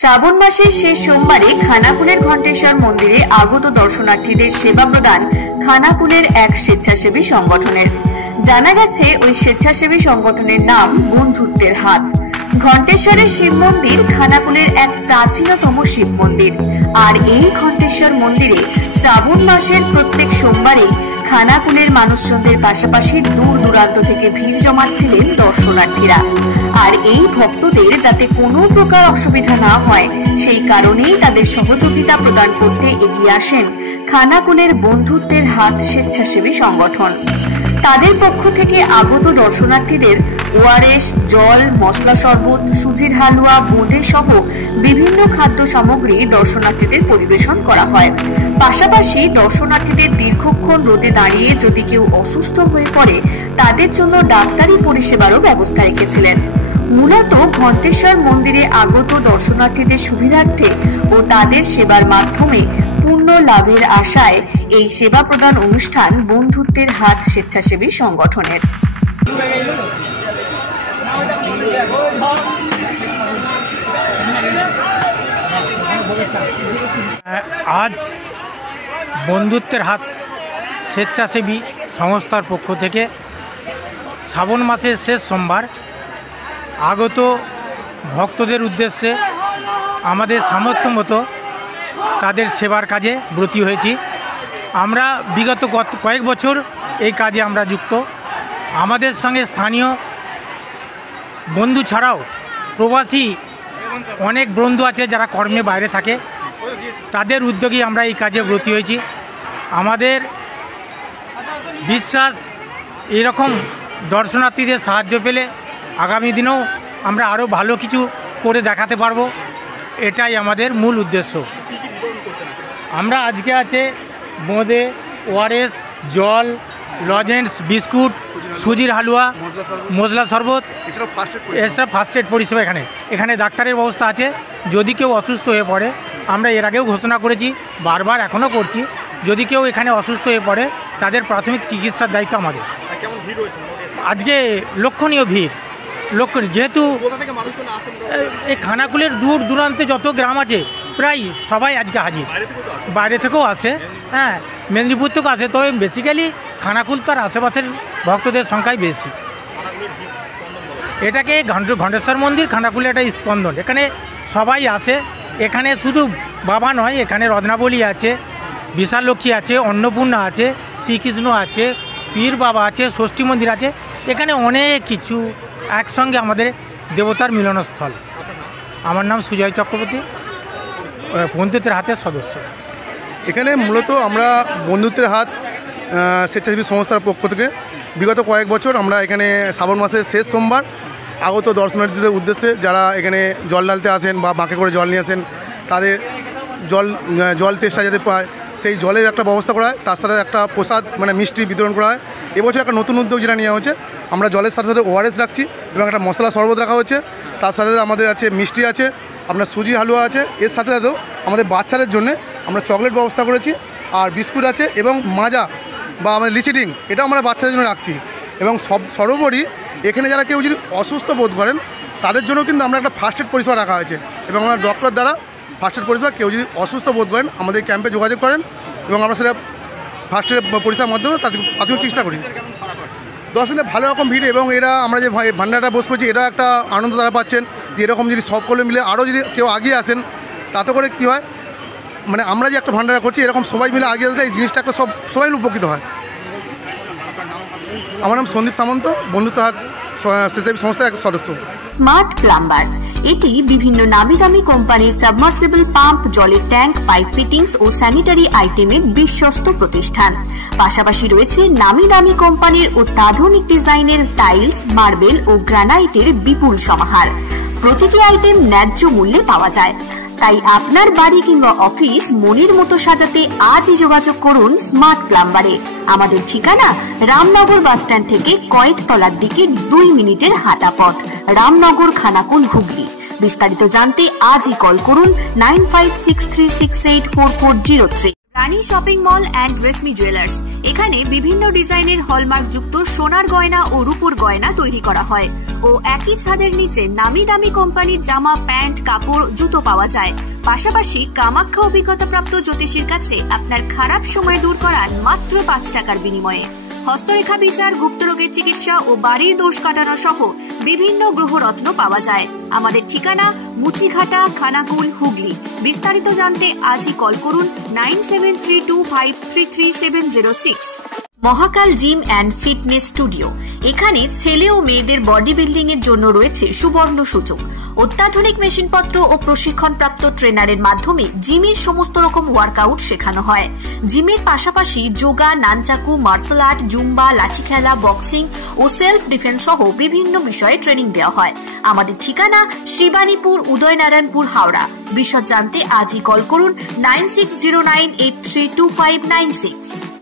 শ্রাবণ মাসের শেষ সোমবারে খানাকুলের ঘণ্টেশ্বর মন্দিরে আগত দর্শনার্থীদের সেবা প্রদান খানাকুলের এক স্বেচ্ছাসেবী সংগঠনের। জানা গেছে ওই স্বেচ্ছাসেবী সংগঠনের নাম বন্ধুত্বের হাত। ঘণ্টেশ্বরের শিব মন্দির খানাকুলের এক প্রাচীনতম শিব মন্দির। আর এই ঘণ্টেশ্বর মন্দিরে শ্রাবণ মাসের প্রত্যেক সোমবারে খানাকুলের মানুষজনদের পাশাপাশি দূর দূরান্ত থেকে ভিড় জমাচ্ছিলেন দর্শনার্থীরা। আর এই ভক্তদের যাতে কোনো প্রকার অসুবিধা না হয় সেই কারণেই তাদের সহযোগিতা প্রদান করতে এগিয়ে আসেন খানাকুলের বন্ধুত্বের হাত স্বেচ্ছাসেবী সংগঠন। তাদের পক্ষ থেকে আগত দর্শনার্থীদের ওআরএস, জল, মশলা শরবত, সুজির হালুয়া, বোঁদে সহ বিভিন্ন খাদ্য সামগ্রী দর্শনার্থীদের পরিবেশন করা হয়। পাশাপাশি দর্শনার্থীদের দীর্ঘক্ষণ রোদে দাঁড়িয়ে যদি কেউ অসুস্থ হয়ে পড়ে তাদের জন্য ডাক্তারি পরিষেবারও ব্যবস্থা রেখেছিলেন। মূলত ঘণ্টেশ্বর মন্দিরে আগত দর্শনার্থীদের সুবিধার্থে ও তাদের সেবার মাধ্যমে পূর্ণ লাভের আশায় এই সেবা প্রদান অনুষ্ঠান বন্ধুত্বের হাত স্বেচ্ছাসেবী সংগঠনের। আজ বন্ধুত্বের হাত স্বেচ্ছাসেবী সংস্থার পক্ষ থেকে শ্রাবণ মাসের শেষ সোমবার আগত ভক্তদের উদ্দেশ্যে আমাদের সামর্থ্য মতো তাদের সেবার কাজে ব্রতী হয়েছি। আমরা বিগত কয়েক বছর এই কাজে আমরা যুক্ত। আমাদের সঙ্গে স্থানীয় বন্ধু ছাড়াও প্রবাসী অনেক বন্ধু আছে যারা কর্মে বাইরে থাকে, তাদের উদ্যোগেই আমরা এই কাজে ব্রতী হয়েছি। আমাদের বিশ্বাস এরকম দর্শনার্থীদের সাহায্য পেলে আগামী দিনেও আমরা আরও ভালো কিছু করে দেখাতে পারবো, এটাই আমাদের মূল উদ্দেশ্য। আমরা আজকে আছে বোঁদে, ওআরএস, জল, লজেন্স, বিস্কুট, সুজির হালুয়া, মশলা শরবত, এছাড়া ফার্স্ট এড পরিষেবা এখানে ডাক্তারের ব্যবস্থা আছে। যদি কেউ অসুস্থ হয়ে পড়ে, আমরা এর আগেও ঘোষণা করেছি, বারবার এখনও করছি, যদি কেউ এখানে অসুস্থ হয়ে পড়ে তাদের প্রাথমিক চিকিৎসার দায়িত্ব আমাদের। আজকে লক্ষণীয় ভিড়, যেহেতু এই খানাকুলের দূর দূরান্তে যত গ্রাম আছে প্রায় সবাই আজকে হাজির, বাইরে থেকেও আসে, হ্যাঁ, মেদিনীপুর থেকেও আসে। তবে বেসিক্যালি খানাকুল তার আশেপাশের ভক্তদের সংখ্যাই বেশি। এটাকে ঘণ্টেশ্বর মন্দির খানাকুলের একটা স্পন্দন, এখানে সবাই আসে। এখানে শুধু বাবা নয়, এখানে রত্নাবলী আছে, বিশাল লক্ষ্মী আছে, অন্নপূর্ণা আছে, শ্রীকৃষ্ণ আছে, পীর বাবা আছে, ষষ্ঠী মন্দির আছে। এখানে অনেক কিছু একসঙ্গে আমাদের দেবতার মিলনস্থল। আমার নাম সুজয় চক্রবর্তী, বন্ধুত্বের হাতের সদস্য। এখানে মূলত আমরা বন্ধুত্বের হাত স্বেচ্ছাসেবী সংস্থার পক্ষ থেকে বিগত কয়েক বছর আমরা এখানে শ্রাবণ মাসের শেষ সোমবার আগত দর্শনার্থীদের উদ্দেশ্যে যারা এখানে জল ঢালতে আসেন বা বাঁকে করে জল নিয়ে আসেন তাদের জল তেষ্টা যাতে পায় সেই জলের একটা ব্যবস্থা করা হয়। তার সাথে একটা প্রসাদ মানে মিষ্টি বিতরণ করা হয়। এবছর একটা নতুন উদ্যোগ যেটা নেওয়া হচ্ছে, আমরা জলের সাথে সাথে ওআরএস রাখছি এবং একটা মশলা শরবত রাখা হচ্ছে। তার সাথে আমাদের আছে মিষ্টি আছে, আপনার সুজি হালুয়া আছে। এর সাথে সাথেও আমাদের বাচ্চাদের জন্য আমরা চকলেট ব্যবস্থা করেছি, আর বিস্কুট আছে এবং মাজা বা আমাদের লিচিডিং এটা আমরা বাচ্চাদের জন্য রাখছি। এবং সর্বোপরি এখানে যারা কেউ যদি অসুস্থ বোধ করেন তাদের জন্য কিন্তু আমরা একটা ফার্স্ট এড পরিষেবা রাখা হয়েছে এবং আমরা ডক্টর দ্বারা ফার্স্ট এড পরিষেবা কেউ যদি অসুস্থ বোধ করেন আমাদের ক্যাম্পে যোগাযোগ করেন এবং আমরা সেটা ফার্স্ট এড পরিষেবার মাধ্যমে তাদের প্রাথমিক চিকিৎসা করি। দর্শনে ভালো রকম ভিড় এবং এরা আমরা যে ভান্ডারটা বস করছি এটা একটা আনন্দ তারা পাচ্ছেন যে এরকম যদি সকলে মিলে আরও যদি কেউ আগিয়ে আসেন তাতে করে কী হয়, মানে আমরা যে একটা ভান্ডারা করছি এরকম সবাই মিলে আগিয়ে আসলে এই জিনিসটা একটা সবাই উপকৃত হয়। আমার নাম সন্দীপ সামন্ত, বন্ধুত্ব হাত স্বেচ্ছাসেবী সংস্থার এক সদস্য। স্মার্ট প্লাম্বার এটি বিভিন্ন নামি দামি কোম্পানির সাবমার্সিবল পাম্প, জলের ট্যাঙ্ক, পাইপ ফিটিংস ও স্যানিটারি আইটেমের বিশ্বস্ত প্রতিষ্ঠান। পাশাপাশি রয়েছে নামি দামি কোম্পানির অত্যাধুনিক ডিজাইনের টাইলস, মার্বেল ও গ্রানাইটের বিপুল সমাহার। প্রতিটি আইটেম ন্যায্য মূল্যে পাওয়া যায়। তাই আপনার বাড়ি কিংবা অফিস মনের মতো সাজাতে আজই যোগাযোগ করুন স্মার্ট প্লাম্বারে। আমাদের ঠিকানা রামনগর বাসস্ট্যান্ড থেকে কয়েকতলার দিকে 2 মিনিটের হাঁটা পথ, রামনগর, খানাকুল, হুগলি। বিস্তারিত জানতে আজই কল করুন 9563684403। Rani shopping mall and Reshmi jewellers. এখানে বিভিন্ন ডিজাইনের হলমার্ক যুক্ত সোনার গয়না ও রূপোর গয়না তৈরি করা হয় ও একই ছাদের নিচে নামি দামি কোম্পানির জামা, প্যান্ট, কাপড়, জুতো পাওয়া যায়। পাশাপাশি কামাখ্যা অভিজ্ঞতাপ্রাপ্ত জ্যোতিষীর কাছে আপনার খারাপ সময় দূর করান মাত্র 5 টাকার বিনিময়ে। হস্তরেখা বিচার, গুপ্তরোগের চিকিৎসা ও বাড়ির দোষ কাটানো সহ বিভিন্ন গ্রহরত্ন পাওয়া যায়। আমাদের ঠিকানা মুচিঘাটা, খানাকুল, হুগলি। বিস্তারিত জানতে আজই কল করুন 9732533706। মহাকাল জিম অ্যান্ড ফিটনেস স্টুডিও। এখানে ছেলে ও মেয়েদের বডি বিল্ডিং এর জন্য রয়েছে সুবর্ণ সুযোগ। অত্যাধুনিক মেশিনপত্র ও প্রশিক্ষণপ্রাপ্ত ট্রেনারের মাধ্যমে জিমের সমস্ত রকম ওয়ার্কআউট শেখানো হয়। জিমের পাশাপাশি yoga, nunchaku, martial art, Zumba, লাঠি খেলা, বক্সিং ও সেলফ ডিফেন্স সহ বিভিন্ন বিষয়ে ট্রেনিং দেওয়া হয়। আমাদের ঠিকানা শিবানীপুর, উদয়নারায়ণপুর, হাওড়া। বিশদ জানতে আজই কল করুন 9609832596।